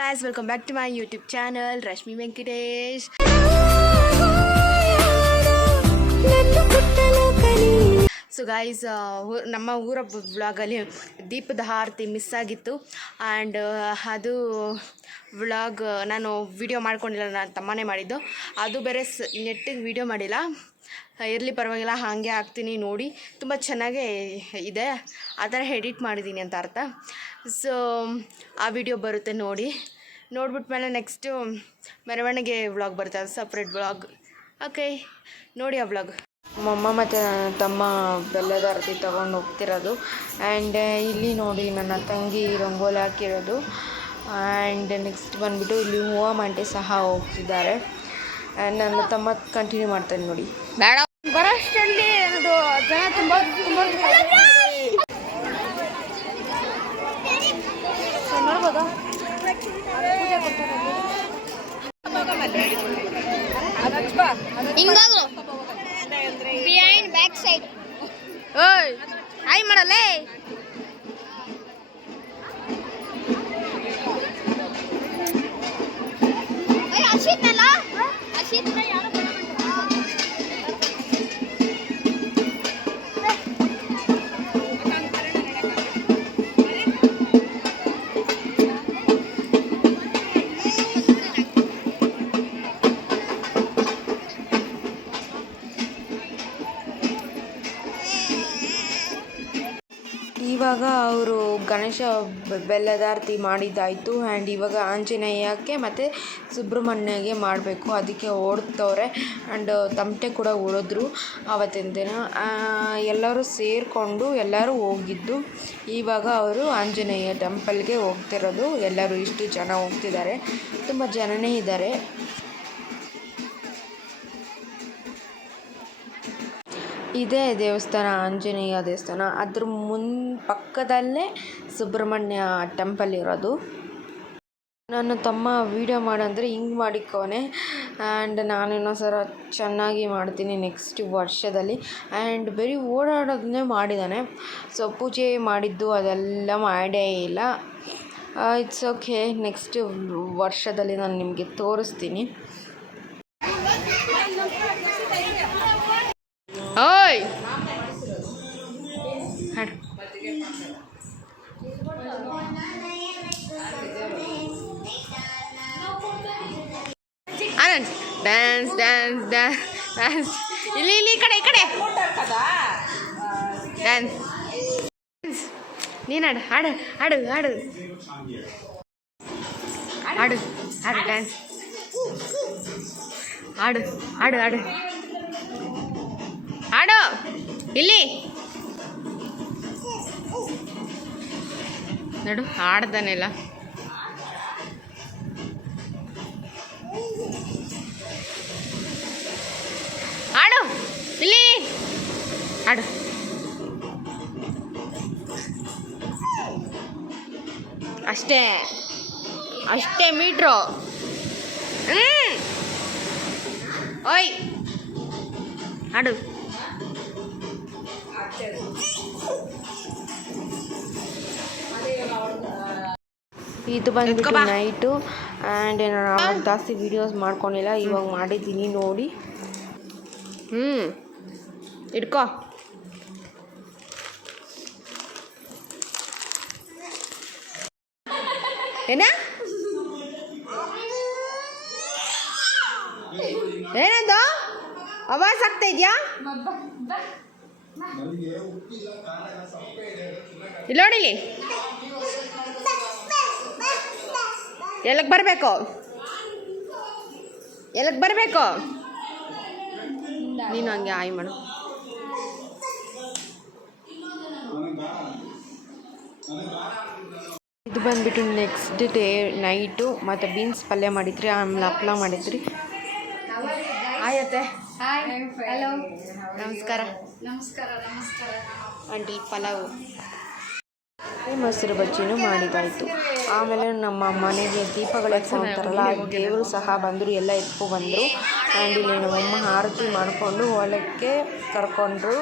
Guys, welcome back to my YouTube channel, Rashmi Venkatesh. So guys, ನಮ್ಮ ಊರ ವ್ಲಾಗಲ್ಲಿ ದೀಪದ ಆರತಿ ಮಿಸ್ ಆಗಿತ್ತು. ಆ್ಯಂಡ್ ಅದು ವ್ಲಾಗ್ ನಾನು ವಿಡಿಯೋ ಮಾಡ್ಕೊಂಡಿಲ್ಲ, ನಾನು ತಮ್ಮನೇ ಮಾಡಿದ್ದು. ಅದು ಬೇರೆ ನೆಟ್ಟಿಗೆ ವಿಡಿಯೋ ಮಾಡಿಲ್ಲ. ಇರಲಿ ಪರವಾಗಿಲ್ಲ, ಹಾಗೆ ಹಾಕ್ತೀನಿ ನೋಡಿ. ತುಂಬ ಚೆನ್ನಾಗೇ ಇದೆ, ಆ ಥರ ಎಡಿಟ್ ಮಾಡಿದ್ದೀನಿ ಅಂತ ಅರ್ಥ. ಸೊ ಆ ವಿಡಿಯೋ ಬರುತ್ತೆ ನೋಡಿ. ನೋಡ್ಬಿಟ್ಮೇಲೆ ನೆಕ್ಸ್ಟು ಮೆರವಣಿಗೆ ವ್ಲಾಗ್ ಬರುತ್ತೆ, ಅದು ಸಪ್ರೇಟ್ ವ್ಲಾಗ್. ಓಕೆ, ನೋಡಿ ಆ ವ್ಲಾಗ್. ನಮ್ಮಮ್ಮ ಮತ್ತು ನನ್ನ ತಮ್ಮ ಬೆಲ್ಲದ ಆರತಿ ತೊಗೊಂಡು ಹೋಗ್ತಿರೋದು. ಆ್ಯಂಡ್ ಇಲ್ಲಿ ನೋಡಿ ನನ್ನ ತಂಗಿ ರಂಗೋಲಿ ಹಾಕಿರೋದು. ಆ್ಯಂಡ್ ನೆಕ್ಸ್ಟ್ ಬಂದುಬಿಟ್ಟು ಇಲ್ಲಿ ಹೂವು ಮಂಟೆ ಸಹ ಹೋಗ್ತಿದ್ದಾರೆ. ಆ್ಯಂಡ್ ನನ್ನ ತಮ್ಮ ಕಂಟಿನ್ಯೂ ಮಾಡ್ತಾನೆ ನೋಡಿ. ಬೇಡ ಬರೋಷ್ಟರಲ್ಲಿ ಅದು ಜನ ತುಂಬ ನೋಡ್ಬೋದಾ ಹಿಂಗಾಗ್ಲು ಬಿಹೈಂಡ್ ಬ್ಯಾಕ್ ಸೈಡ್. ಓಯ್ ಹಾಯ್ ಮಾಡಲ್ಲೇ. ಅಶಿತ್ನಲ್ಲ ಅಶಿತ್ ಯಾರು ಇವಾಗ ಅವರು ಗಣೇಶ ಬೆಲ್ಲದಾರತಿ ಮಾಡಿದ್ದಾಯಿತು. ಆ್ಯಂಡ್ ಇವಾಗ ಆಂಜನೇಯಕ್ಕೆ ಮತ್ತು ಸುಬ್ರಹ್ಮಣ್ಯಗೆ ಮಾಡಬೇಕು, ಅದಕ್ಕೆ ಓಡ್ತವ್ರೆ. ಆ್ಯಂಡ್ ತಮಟೆ ಕೂಡ ಓಡಿದ್ರು ಆವತ್ತಿನ ದಿನ. ಎಲ್ಲರೂ ಸೇರಿಕೊಂಡು ಎಲ್ಲರೂ ಹೋಗಿದ್ದು. ಇವಾಗ ಅವರು ಆಂಜನೇಯ ಟೆಂಪಲ್ಗೆ ಹೋಗ್ತಿರೋದು. ಎಲ್ಲರೂ ಇಷ್ಟು ಜನ ಹೋಗ್ತಿದ್ದಾರೆ, ತುಂಬ ಜನನೇ ಇದ್ದಾರೆ. ಇದೇ ದೇವಸ್ಥಾನ, ಆಂಜನೇಯ ದೇವಸ್ಥಾನ. ಅದ್ರ ಪಕ್ಕದಲ್ಲೇ ಸುಬ್ರಹ್ಮಣ್ಯ ಟೆಂಪಲ್ ಇರೋದು. ನನ್ನ ತಮ್ಮ ವೀಡಿಯೋ ಮಾಡಂದರೆ ಹಿಂಗೆ ಮಾಡಿಕೋನೆ. ಆ್ಯಂಡ್ ನಾನು ಇನ್ನೊಂದ್ಸಲ ಚೆನ್ನಾಗಿ ಮಾಡ್ತೀನಿ ನೆಕ್ಸ್ಟ್ ವರ್ಷದಲ್ಲಿ. ಆ್ಯಂಡ್ ಬರೀ ಓಡಾಡೋದನ್ನೇ ಮಾಡಿದ್ದಾನೆ. ಸೊ ಪೂಜೆ ಮಾಡಿದ್ದು ಅದೆಲ್ಲ ಮಾಡೇ ಇಲ್ಲ. ಇಟ್ಸ್ ಓಕೆ, ನೆಕ್ಸ್ಟ್ ವರ್ಷದಲ್ಲಿ ನಾನು ನಿಮಗೆ ತೋರಿಸ್ತೀನಿ. ಓಯ್ Anand dance dance dance dance. ಇಲ್ಲಿ ಇಲ್ಲಿ ಈ ಕಡೆ ಡ್ಯಾನ್ಸ್. ನೀನು ಹಾಡು ಹಾಡು ಹಾಡು ಹಾಡು ಹಾಡು ಡ್ಯಾನ್ಸ್ ಹಾಡು ಹಾಡು ಹಾಡು ಹಾಡು. ಇಲ್ಲಿ ನೋಡು ಹಾಡ್ದಾನೆಲ್ಲ. ಹಾಡು ಇಲ್ಲಿ ಹಾಡು. ಅಷ್ಟೇ ಅಷ್ಟೇ ಮೀಟ್ರು. ಓಯ್ ಹಾಡು. ಇದು ಬಂದ್ಬಿಟ್ಟು ನೈಟು. ಆ್ಯಂಡ್ ನಾನು ಅವಾಗ ಜಾಸ್ತಿ ವೀಡಿಯೋಸ್ ಮಾಡ್ಕೊಂಡಿಲ್ಲ, ಇವಾಗ ಮಾಡಿದ್ದೀನಿ ನೋಡಿ. ಇಟ್ಕೋ. ಏನದು ಆವಾಜ್ ಆಗ್ತಾ ಇದೆಯಾ? ಇಲ್ಲಿ ನೋಡಿಲಿ, ಎಲ್ಲಿಗೆ ಬರಬೇಕು ನೀನು ಹಂಗೆ ಆಯ್ ಮಾಡು. ಇದು ಬಂದ್ಬಿಟ್ಟು ನೆಕ್ಸ್ಟ್ ಡೇ ನೈಟು. ಮತ್ತು ಬೀನ್ಸ್ ಪಲ್ಯ ಮಾಡಿದ್ರಿ, ಆಮೇಲೆ ಹಪ್ಳ ಮಾಡಿದ್ರಿ. ಆಯತ್ತೆ ಹಲೋ ನಮಸ್ಕಾರ. ಆಂಟಿ ಪಲಾವು ಮೊಸರು ಬಜ್ಜಿನೂ ಮಾಡಿದಾಯಿತು. ಆಮೇಲೆ ನಮ್ಮ ಮನೆಗೆ ದೀಪಗಳು ಎತ್ಕೊಂತಾರಲ್ಲ, ದೇವರು ಸಹ ಬಂದರು, ಎಲ್ಲ ಎತ್ಕೊಬಂದರು. ಆ್ಯಂಡ್ ಇಲ್ಲಿ ನಮ್ಮಮ್ಮ ಆರತಿ ಮಾಡಿಕೊಂಡು ಹೊಲಕ್ಕೆ ಕರ್ಕೊಂಡ್ರು.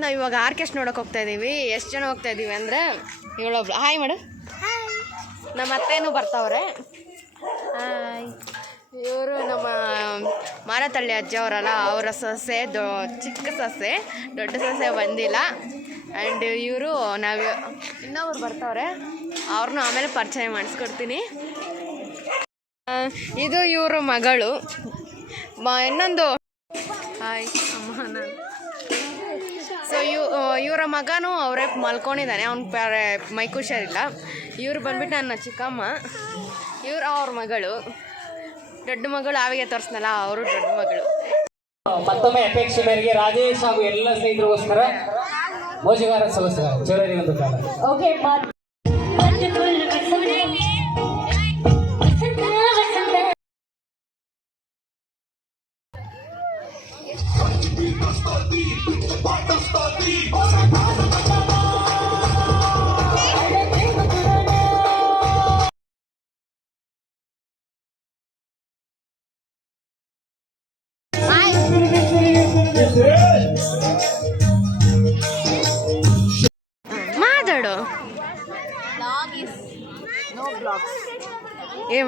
ನಾವು ಇವಾಗ ಆರ್ಕೆಸ್ಟ್ರಾ ನೋಡೋಕೆ ಹೋಗ್ತಾ ಇದ್ದೀವಿ. ಎಷ್ಟು ಜನ ಹೋಗ್ತಾ ಇದ್ದೀವಿ ಅಂದರೆ ಇವಳೊಬ್ಳು. ಹಾಯ್ ಮಾಡು. ನಮ್ಮ ಅತ್ತೇನು ಬರ್ತಾವ್ರೆ. ಹಾಯ್. ಇವರು ನಮ್ಮ ಮಾರತಳ್ಳಿ ಅಜ್ಜ ಅವರಲ್ಲ, ಅವರ ಸೊಸೆ. ಚಿಕ್ಕ ಸೊಸೆ, ದೊಡ್ಡ ಸೊಸೆ ಬಂದಿಲ್ಲ. ಆ್ಯಂಡ್ ಇವರು ನಾವು ಇನ್ನೊಬ್ರು ಬರ್ತಾವ್ರೆ, ಅವ್ರನ್ನೂ ಆಮೇಲೆ ಪರಿಚಯ ಮಾಡಿಸ್ಕೊಡ್ತೀನಿ. ಇದು ಇವರು ಮಗಳು. ಇನ್ನೊಂದು ಹಾಯ್ ಅಮ್ಮ. ನಾನು ಸೊ ಇವರ ಮಗನೂ ಅವರೇ ಮಲ್ಕೊಂಡಿದ್ದಾನೆ, ಅವ್ನ ಮೈಕ್ ಹುಷಾರಿಲ್ಲ. ಇವ್ರು ಬಂದ್ಬಿಟ್ಟು ನನ್ನ ಚಿಕ್ಕಮ್ಮ, ಇವ್ರು ಅವ್ರ ಮಗಳು. ದೊಡ್ಡ ಮಗಳು ಆವಿಗೆ ತೋರಿಸ್ನಲ್ಲ, ಅವರು ದೊಡ್ಡ ಮಗಳು. ಮತ್ತೊಮ್ಮೆ ಅಪೇಕ್ಷೆ ಮೇರೆಗೆ ರಾಜೇಶ್ ಹಾಗೂ ಎಲ್ಲ ಸ್ನೇಹಿತರಿಗೋಸ್ಕರ ಮೋಜುಗಾರ ಸದಸ್ಯರ ಜೋರಾಗಿ ಒಂದು ಕಾಲ. ಓಕೆ ಮಾತಾಡು.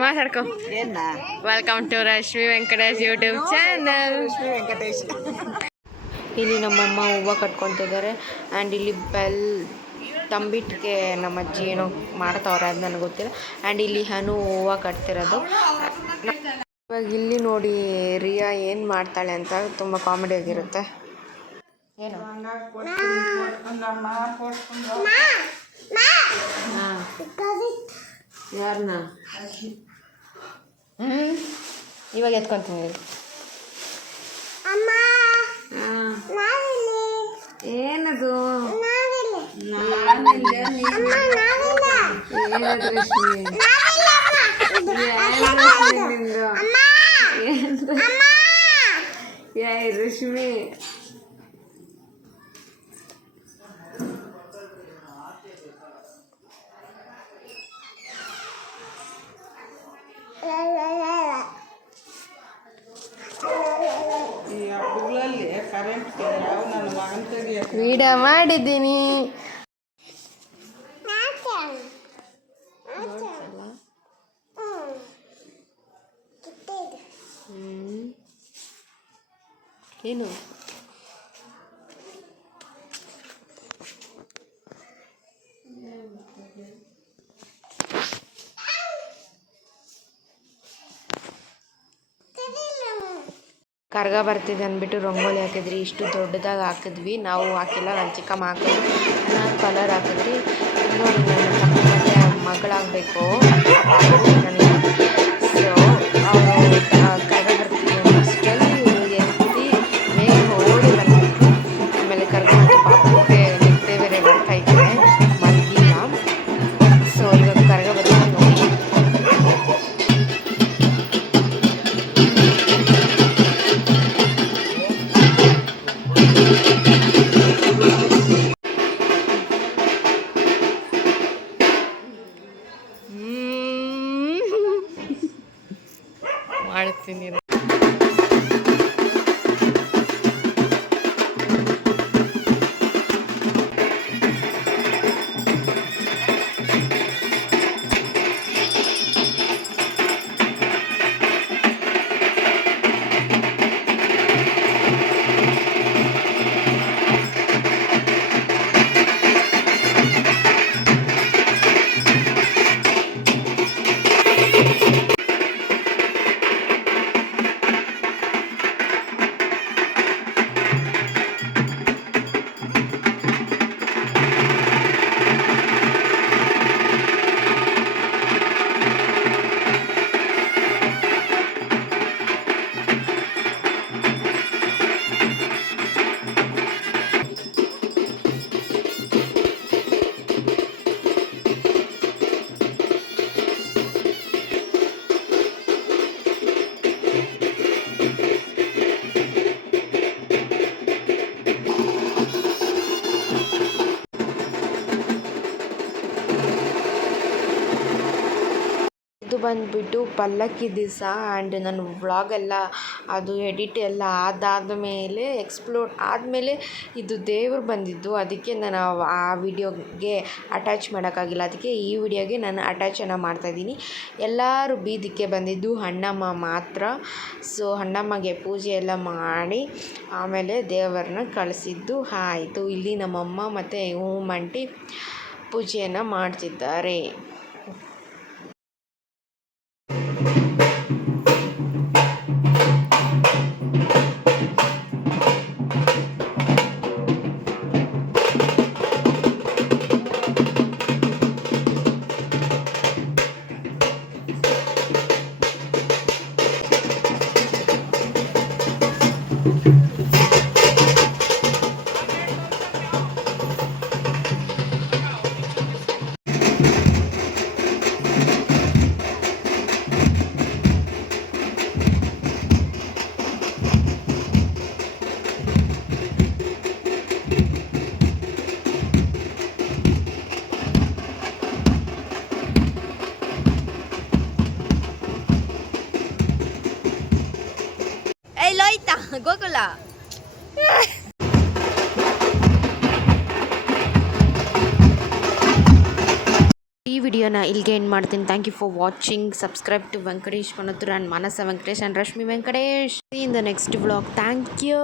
ಮಾತಾಡ್ಕೊ. Welcome to Rashmi Venkatesh YouTube channel. ಇಲ್ಲಿ ನಮ್ಮಮ್ಮ ಹೂವು ಕಟ್ಕೊತಿದ್ದಾರೆ. ಆ್ಯಂಡ್ ಇಲ್ಲಿ ತಂಬಿಟ್ಟಿಗೆ ನಮ್ಮ ಅಜ್ಜಿ ಏನೋ ಮಾಡ್ತಾವ್ರೆ, ಅದು ನನಗೆ ಗೊತ್ತಿಲ್ಲ. ಆ್ಯಂಡ್ ಇಲ್ಲಿ ಹನು ಹೂವು ಕಟ್ತಿರೋದು. ಇವಾಗ ಇಲ್ಲಿ ನೋಡಿ ರಿಯಾ ಏನು ಮಾಡ್ತಾಳೆ ಅಂತ, ತುಂಬ ಕಾಮಿಡಿ ಆಗಿರುತ್ತೆ. ಏನು ಯಾರನ್ನ ಇವಾಗ ಎತ್ಕೊಂತೀನಿ. ಏನದು ರಶ್ಮಿ? ವಿಡಿಯೋ ಮಾಡಿದ್ದೀನಿ. ಏನು ಕರ್ಗ ಬರ್ತಿದೆ ಅಂದ್ಬಿಟ್ಟು ರಂಗೋಲಿ ಹಾಕಿದ್ರಿ. ಇಷ್ಟು ದೊಡ್ಡದಾಗಿ ಹಾಕಿದ್ವಿ, ನಾವು ಹಾಕಿಲ್ಲ, ನನ್ನ ಚಿಕ್ಕಮ್ಮ ಹಾಕಿದ್ವಿ. ನಾನು ಕಲರ್ ಹಾಕಿದ್ರಿ. ನೋಡಿ, ನನ್ನ ತಮ್ಮ ಮತ್ತು ಮಗಳಾಗಬೇಕು. ಸೊ ಅವರು ಕರ್ಗ ಬರ್ತಿದ್ವಿ ಅಷ್ಟರಲ್ಲಿ ಎತ್ತಿ ಮೇಲೆ ಓಡಿ ಬಂದ್ಬಿಟ್ಟು ಆಮೇಲೆ ಕರ್ಗ ಮತ್ತು ಪಾಪಕ್ಕೆ ನಿದ್ದೆ ಬೇರೆ ಬರ್ತಾಯಿದ್ದೆ, ಮಲಗಿಲ್ಲ. ಸೊ ಇವಾಗ ಕರ್ಗ ಬರ್ತಿದ್ವಿ ನೋಡಿ. ಮಾಡ್ತೀನಿ. ಬಂದುಬಿಟ್ಟು ಪಲ್ಲಕ್ಕಿ ದಿವಸ ಆ್ಯಂಡ್ ನಾನು ವ್ಲಾಗೆಲ್ಲ ಅದು ಎಡಿಟ್ ಎಲ್ಲ ಅದಾದ ಮೇಲೆ ಎಕ್ಸ್ಪ್ಲೋರ್ ಆದಮೇಲೆ ಇದು ದೇವರು ಬಂದಿದ್ದು, ಅದಕ್ಕೆ ನಾನು ಆ ವಿಡಿಯೋಗೆ ಅಟ್ಯಾಚ್ ಮಾಡೋಕ್ಕಾಗಿಲ್ಲ. ಅದಕ್ಕೆ ಈ ವಿಡಿಯೋಗೆ ನಾನು ಅಟ್ಯಾಚನ್ನು ಮಾಡ್ತಾಯಿದ್ದೀನಿ. ಎಲ್ಲರೂ ಬೀದಿಗೆ ಬಂದಿದ್ದು ಅಣ್ಣಮ್ಮ ಮಾತ್ರ. ಸೊ ಅಣ್ಣಮ್ಮಗೆ ಪೂಜೆ ಎಲ್ಲ ಮಾಡಿ ಆಮೇಲೆ ದೇವರನ್ನ ಕಳಿಸಿದ್ದು ಆಯಿತು. ಇಲ್ಲಿ ನಮ್ಮಮ್ಮ ಮತ್ತು ಓಮಂಟಿ ಪೂಜೆಯನ್ನು ಮಾಡ್ತಿದ್ದಾರೆ. ಲೋಯ್ತಾ ಗೋಕುಲ ಈ ವಿಡಿಯೋನ ಇಲ್ಲಿಗೆ ಎಂಡ್ ಮಾಡ್ತೀನಿ. Thank you for watching. Subscribe to Venkatesh Panathur and Manasa Venkatesh and Rashmi Venkatesh. In the next vlog. Thank you.